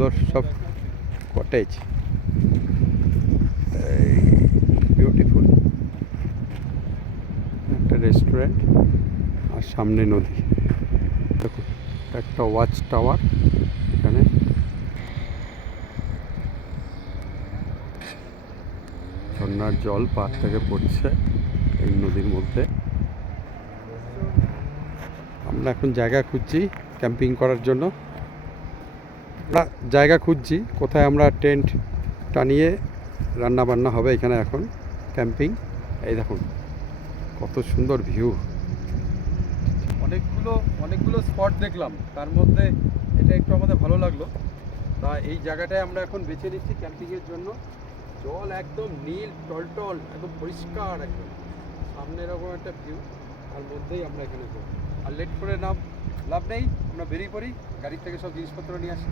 সুন্দর সব cottage, beautiful একটা রেস্টুরেন্ট আর সামনে নদী। দেখুন একটা ওয়াচ টাওয়ার, এখানে ঝর্ণার জল পাহাড় থেকে পড়ছে এই নদীর মধ্যে। আমরা এখন জায়গা খুঁজছি ক্যাম্পিং করার জন্য। আমরা জায়গা খুঁজছি কোথায় আমরা টেন্ট টানিয়ে রান্না বান্না হবে এখানে এখন ক্যাম্পিং। এই দেখুন কত সুন্দর ভিউ। অনেকগুলো স্পট দেখলাম, তার মধ্যে এটা একটু আমাদের ভালো লাগলো, তা এই জায়গাটায় আমরা এখন বেছে নিচ্ছি ক্যাম্পিংয়ের জন্য। জল একদম নীল টলটল, একদম পরিষ্কার, একদম সামনে এরকম একটা ভিউ, তার মধ্যেই আমরা এখানে করব। আর লেট করে লাভ নেই, আমরা বেরিয়ে পড়ি, গাড়ির থেকে সব জিনিসপত্র নিয়ে আসি।